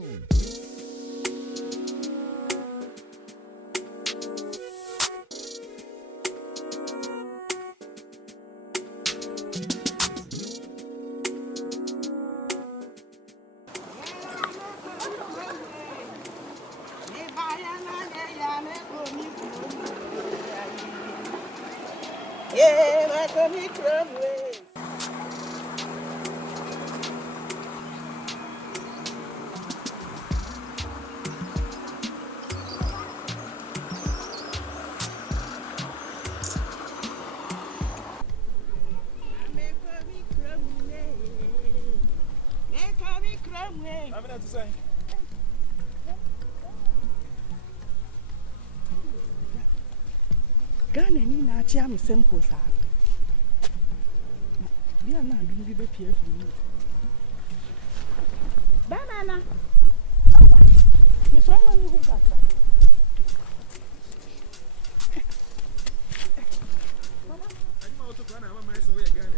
Yeah, I come here crumbling. I'm going to say. Ghana ni na chia me simple sa. Bia na bi be pie fi ni. Banana. Papa. Mi so ma ni hu kakra. Mama, I'm out to plan our minds away again.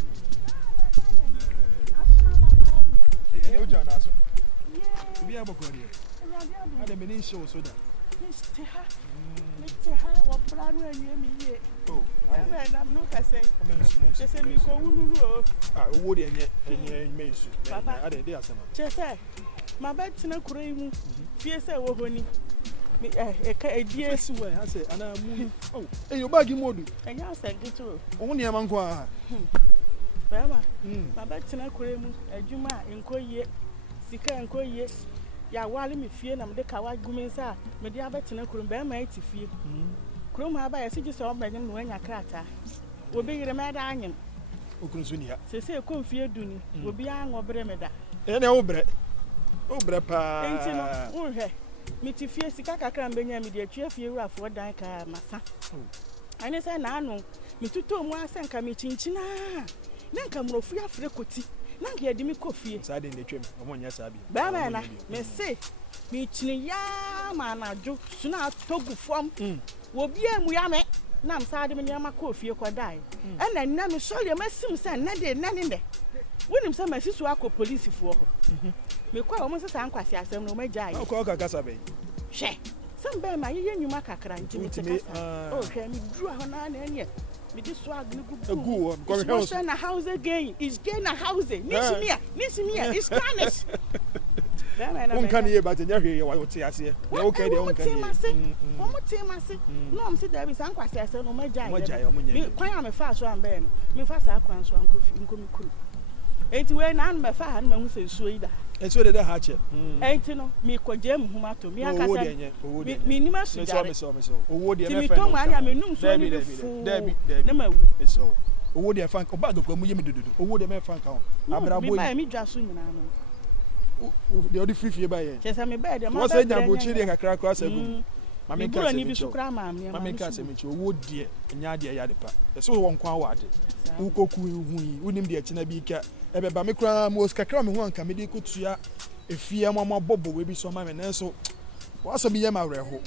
Asuna You join us. Yeah. Be able to go here. I had a mini show so that. Mr. Ha, what plan when you me? Oh, I'm not saying. She said, "Me go wulu." Ah, would and Mason. Papa, I did there. she said, "My bed's in a cream. Fierce, I will honey. Me a dear swear." I said, "And I'm oh, and your baggy modu." And you said, "Get to only a man go." Bama, my bed's in a cream. A juma in Koye, Sika and Koye. Ya wali mi fie na mde kawa gumensa me dia betina kurum be ma ati fie kurum ha ba ya sigi so ba nyem no anya krata obi yire me da anyem okun so ni ha se ko fie duni obi anwo bre me da e na wo bre pa enti no unhwe mi ti fie sika kakra mbenya mi de atwa fie wurafo dan ka masa ane se na anu mi tuto mu asenka mi chinchina na nka mrofu afre koti na nka yedi mi kofie sa de ne twem omonya sa bi ba ba na me se mi chini ya ma na jo suna togu fom wo bia mu ya me na msa de me nyama kofie kwadai na nna mi so le masim se na de na ne wonim se masisu akọ police fo ho me kwa wo mo se san kwase asem no magya yi ko ka kasa be hwe sem be ma ye nyuma kakra nti me te kasa o hwe mi duru ho na na enye me di swag ni gugu go house na house again is gain a house nismia is Spanish on kan ye ba te nya hwe ye wa wote ase na okay de on kan ye wo mo te mase no am se da bi san kwase asem no magya yi me kwan am fa so am be no me fa sa kwan so nkomi kuru enti we na an me fa han ma hu se suo yi da enso de ha che enti no mi ko jam huma to mi aka se mi ni ma su jare me so owo de me fa no mi to ma anya me num so ni Debi na ma wu eso owo de fan ko ba do ko mu ye me dododo owo de me fan ka ho abrabo mi ba mi dwa so nyina no de odi free ba ye che se me ba de ma ba nya bo chi de kakra ko asa gu mami ka se ni bi sukra ma me mami ka se me chi owo de nya de ya de pa so won kwa wa de u koku hu yi unim de chi na bi ka ebe ba me kra mo kakra me ho anka me de kotua efie mama bobo we bi so ma me na so wasa bi ye ma wreho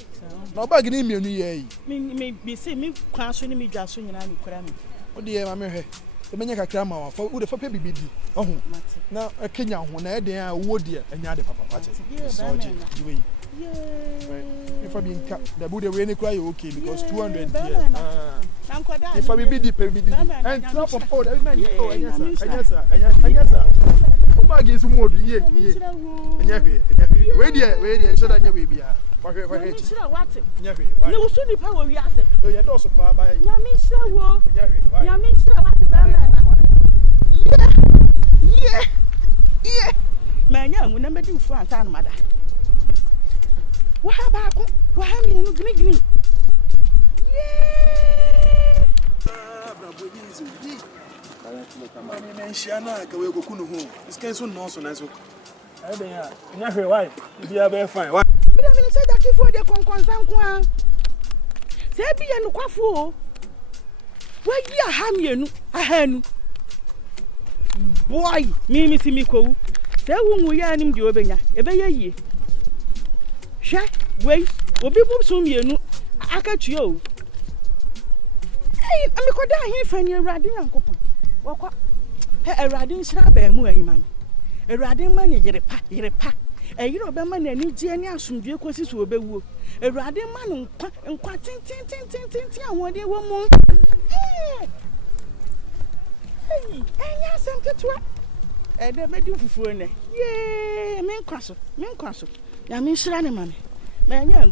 na obag ni mienu ye yi me bi se mi kwa so ni mi dwa so nyina ni kra me o de ye ma me hwe e menya kakra ma wa fa u de fa pe bibidi ohun na Kenya ho na e de a wo de anya de papa pate so je diwe if I be the bude we ni kra you okay because 200 here if I be bidi pe bidi and drop of all every man oh anyasa obag is mo do ye anya hwe we de so da nya we bia wahwe nya hwe ni wo so ni pa wo wi ase o ye do so pa ba nya mi hira wo nya hwe nya mi hira wate ba na yeah manya mu na medi fu anta na mada wa ba ko wa ha mi nu gni yeah bravo bizi mami menshia na ka we goku no ho isken so no so na so ai ben ya nya hwe why bia be fine why mi da mi say that for the konkonsan ko a say bi ye no kwafo o wa yi aha mienu ahanu boy mi si mi kowu say wunwu ya anim de obenya ebe ye yie hwe we obi bum so mienu akatue o ei amikoda ahin fani Awurade Nyankopon wakwa he Awurade nhyira ba mu ayi mama Awurade ma nye yere pa ɛyere ɔbɛma n'ani gye ne asomdwe kɔsi so ɔbɛwuo awurade ma no nkwa tententententen ahoɔden wɔ mu ɛnyɛ asɛm ketewa ɛdɛ bɛdi fufuo nɛ yee menkwa so nyame nhyira ne ma me mɛnyɛ